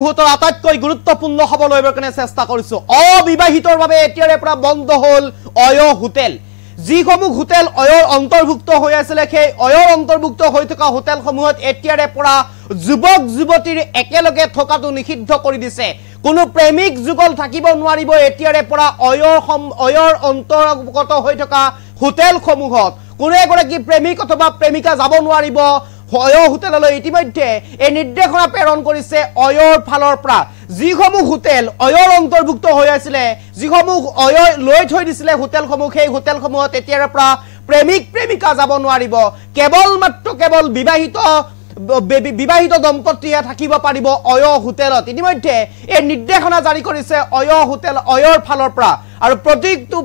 মুহূৰ্তৰ আটাইতকৈ গুৰুত্বপূৰ্ণ খবৰ লৈ কাৰণে চেষ্টা কৰিছো অবিবাহিতৰ বাবে এতিয়াৰে পৰা বন্ধ হল অয় হোটেল যিসমূহ হোটেল অয়ৰ অন্তৰ্ভুক্ত হৈ আছিল সেই অয়ৰ অন্তৰ্ভুক্ত হৈ থকা হোটেলসমূহত এতিয়াৰে পৰা যুৱক যুৱতীৰ একেলগে থকাটো নিষিদ্ধ কৰি দিছে কোনো প্ৰেমিক যুগল থাকিব নোৱাৰিব এতিয়াৰে পৰা অয়ৰ অন্তৰ্গত হৈ থকা হোটেলসমূহত কোনো এগৰাকী প্ৰেমিক অথবা প্ৰেমিকা যাব নোৱাৰিব অয় হোটেললৈ ইতিমধ্যে এই নিৰ্দেশনা প্ৰেৰণ কৰিছে অয়ৰ ফালৰ পৰা যিসমূহ হোটেল অয়ৰ অন্তৰ্ভুক্ত হৈ আছিল যিসমূহ অয় লৈ থৈ দিছিলে হোটেলসমূহ সেই হোটেলসমূহত এতিয়াৰ পৰা প্ৰেমিক প্ৰেমিকা যাব নোৱাৰিব কেৱল বিবাহিত দম্পতীয়ে থাকিব পাৰিব অয় হোটেলত ইতিমধ্যে এই নিৰ্দেশনা জাৰি কৰিছে অয় হোটেল অয়ৰ ফালৰ পৰা আৰু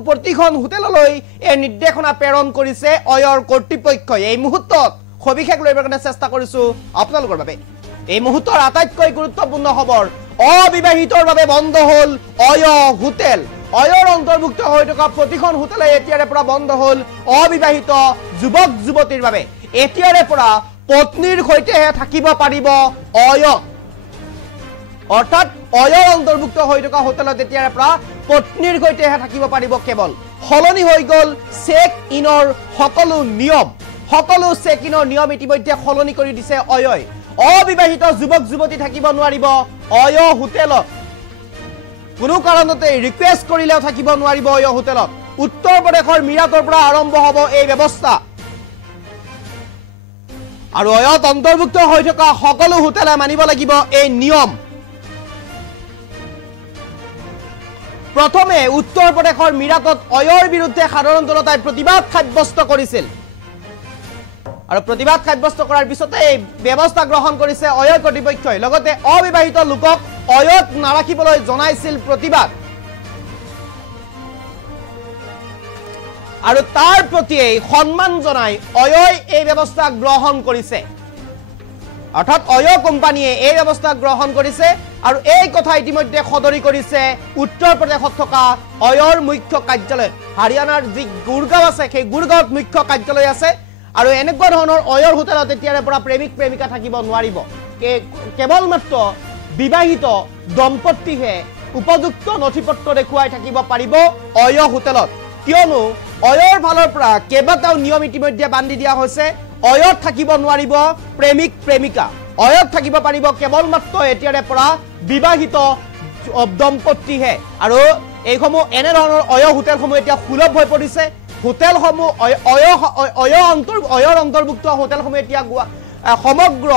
প্ৰতিখন হোটেললৈ এই নিৰ্দেশনা প্ৰেৰণ কৰিছে অয়ৰ কৰ্তৃপক্ষই এই মুহূৰ্তত সবিশেষ লৈ কাৰণে চেষ্টা কৰিছো আপোনালোকৰ বাবে এই মুহূৰ্তৰ আটাইতকৈ গুৰুত্বপূৰ্ণ খবৰ অবিবাহিতৰ বাবে বন্ধ হল অয় হোটেল অয়ৰ অন্তৰ্ভুক্ত হৈ থকা প্ৰতিখন হোটেলে এতিয়াৰে পৰা বন্ধ হল অবিবাহিত যুৱক যুৱতীৰ বাবে এতিয়াৰে পৰা পত্নীৰ সৈতেহে থাকিব পাৰিব অয় অৰ্থাৎ অয়ৰ অন্তৰ্ভুক্ত হৈ থকা হোটেলত এতিয়াৰে পৰা পত্নীৰ সৈতেহে থাকিব পাৰিব কেৱল হলনি হৈ গল চেক ইনৰ সকলো নিয়ম ইতিমধ্যে সলনি কৰি দিছে অয়ই অবিবাহিত যুৱক যুৱতী থাকিব নোৱাৰিব অয় হোটেলত কোনো কাৰণতে ৰিকুৱেষ্ট কৰিলেও থাকিব নোৱাৰিব অয় হোটেলত উত্তৰ প্ৰদেশৰ মিৰাটৰ পৰা আৰম্ভ হ'ব এই ব্যৱস্থা আৰু অয়ত অন্তৰ্ভুক্ত হৈ থকা সকলো হোটেলে মানিব লাগিব এই নিয়ম প্ৰথমে উত্তৰ প্ৰদেশৰ মিৰাটত অয়ৰ বিৰুদ্ধে সাধাৰণ জনতাই প্ৰতিবাদ সাব্যস্ত কৰিছিল আৰু প্ৰতিবাদ সাব্যস্ত কৰাৰ পিছতে এই ব্যৱস্থা গ্ৰহণ কৰিছে অয়ৰ কৰ্তৃপক্ষই লগতে অবিবাহিত লোকক অয়ত নাৰাখিবলৈ জনাইছিল প্ৰতিবাদ আৰু তাৰ প্ৰতি সন্মান জনাই অয়ই এই ব্যৱস্থা গ্ৰহণ কৰিছে অৰ্থাৎ অয় কোম্পানীয়ে এই ব্যৱস্থা গ্ৰহণ কৰিছে আৰু এই কথা ইতিমধ্যে সদৰি কৰিছে উত্তৰ প্ৰদেশত থকা অয়ৰ মুখ্য কাৰ্যালয় হাৰিয়ানাৰ যি গুৰগাঁও আছে সেই গুৰগাঁৱত মুখ্য কাৰ্যালয় আছে আৰু এনেকুৱা ধৰণৰ অয়ৰ হোটেলত এতিয়াৰে পৰা প্ৰেমিক প্ৰেমিকা থাকিব নোৱাৰিব কেৱল মাত্ৰ বিবাহিত দম্পতীহে উপযুক্ত নথিপত্ৰ দেখুৱাই থাকিব পাৰিব অয় হোটেলত কিয়নো অয়ৰ ফালৰ পৰা কেইবাটাও নিয়ম ইতিমধ্যে বান্ধি দিয়া হৈছে অয়ত থাকিব নোৱাৰিব প্ৰেমিক প্ৰেমিকা অয়ত থাকিব পাৰিব কেৱল মাত্ৰ এতিয়াৰে পৰা বিবাহিত দম্পতীহে আৰু এইসমূহ এনে ধৰণৰ অয় হোটেলসমূহ এতিয়া সুলভ হৈ পৰিছে হোটেলসমূহ অয়ৰ অন্তৰ্ভুক্ত হোটেলসমূহ এতিয়া সমগ্ৰ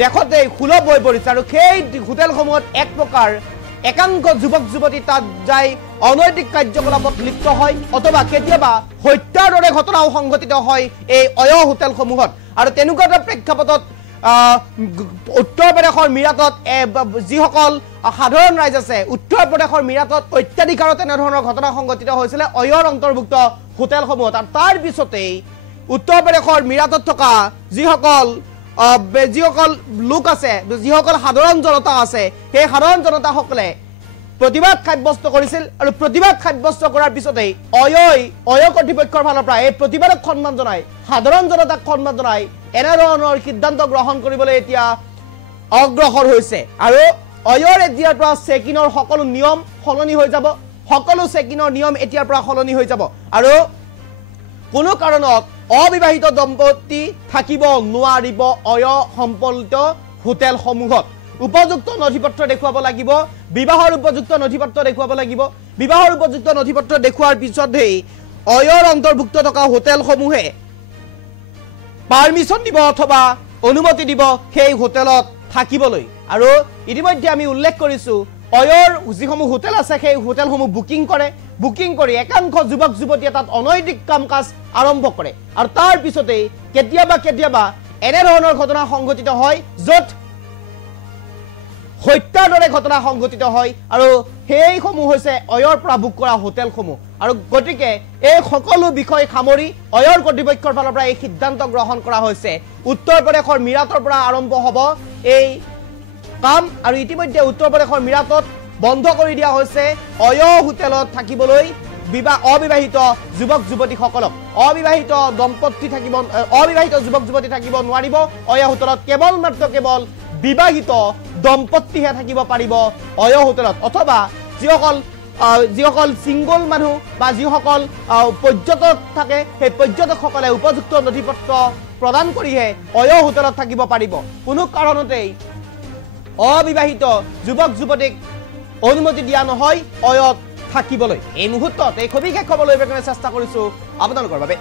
দেশতে সুলভ হৈ পৰিছে আৰু সেই হোটেলসমূহত এক প্ৰকাৰ একাংশ যুৱক যুৱতী তাত যাই অনৈতিক কাৰ্যকলাপত লিপ্ত হয় অথবা কেতিয়াবা হত্যাৰ দৰে ঘটনাও সংঘটিত হয় এই অয় হোটেলসমূহত আৰু তেনেকুৱা এটা প্ৰেক্ষাপটত উত্তৰ প্ৰদেশৰ মিৰাটত যিসকল সাধাৰণ ৰাইজ আছে উত্তৰ প্ৰদেশৰ মিৰাটত অত্যাধিকাৰত এনেধৰণৰ ঘটনা সংঘটিত হৈছিলে অয়ৰ অন্তৰ্ভুক্ত হোটেলসমূহত আৰু তাৰ পিছতেই উত্তৰ প্ৰদেশৰ মিৰাটত থকা যিসকল লোক আছে যিসকল সাধাৰণ জনতা আছে সেই সাধাৰণ জনতাসকলে প্ৰতিবাদ সাব্যস্ত কৰিছিল আৰু প্ৰতিবাদ সাব্যস্ত কৰাৰ পিছতেই অয় কৰ্তৃপক্ষৰ ফালৰ পৰা এই প্ৰতিবাদক সন্মান জনাই সাধাৰণ জনতাক সন্মান জনাই এনেধৰণৰ সিদ্ধান্ত গ্ৰহণ কৰিবলৈ এতিয়া অগ্ৰসৰ হৈছে আৰু অয়ৰ এতিয়াৰ পৰা চেকিনৰ সকলো নিয়ম সলনি হৈ যাব সকলো চেকিনৰ নিয়ম এতিয়াৰ পৰা সলনি হৈ যাব আৰু কোনো কাৰণত অবিবাহিত দম্পতী থাকিব নোৱাৰিব অয় সম্পৰ্কিত হোটেলসমূহত উপযুক্ত নথিপত্ৰ দেখুৱাব লাগিব বিবাহৰ উপযুক্ত নথিপত্ৰ দেখুৱাব লাগিব বিবাহৰ উপযুক্ত নথিপত্ৰ দেখুৱাৰ পিছতহে অয়ৰ অন্তৰ্ভুক্ত থকা হোটেলসমূহে পাৰমিশন দিব অথবা অনুমতি দিব সেই হোটেলত থাকিবলৈ আৰু ইতিমধ্যে আমি উল্লেখ কৰিছো অয়ৰ যিসমূহ হোটেল আছে সেই হোটেলসমূহ বুকিং কৰি একাংশ যুৱক যুৱতীয়ে তাত অনৈতিক কাম কাজ আৰম্ভ কৰে আৰু তাৰ পিছতে কেতিয়াবা এনে ধৰণৰ ঘটনা সংঘটিত হয় য'ত হত্যাৰ দৰে ঘটনা সংঘটিত হয় আৰু সেইসমূহ হৈছে অয়ৰ পৰা বুক কৰা হোটেলসমূহ আৰু গতিকে এই সকলো বিষয় সামৰি অয়ৰ কৰ্তৃপক্ষৰ ফালৰ পৰা এই সিদ্ধান্ত গ্ৰহণ কৰা হৈছে উত্তৰ প্ৰদেশৰ মিৰাটৰ পৰা আৰম্ভ হ'ব এই কাম আৰু ইতিমধ্যে উত্তৰ প্ৰদেশৰ মিৰাটত বন্ধ কৰি দিয়া হৈছে অয় হোটেলত থাকিবলৈ অবিবাহিত যুৱক যুৱতীসকলক অবিবাহিত যুৱক যুৱতী থাকিব নোৱাৰিব অয় হোটেলত কেৱল বিবাহিত দম্পতীহে থাকিব পাৰিব অয় হোটেলত অথবা যিসকল ছিংগল মানুহ বা যিসকল পৰ্যটক থাকে সেই পৰ্যটকসকলে উপযুক্ত নথিপত্ৰ প্ৰদান কৰিহে অয় হোটেলত থাকিব পাৰিব কোনো কাৰণতেই অবিবাহিত যুৱক যুৱতীক অনুমতি দিয়া নহয় অয়ত থাকিবলৈ এই মুহূৰ্তত এই সবিশেষ খবৰ লৈ পেলাই চেষ্টা কৰিছো আপোনালোকৰ বাবে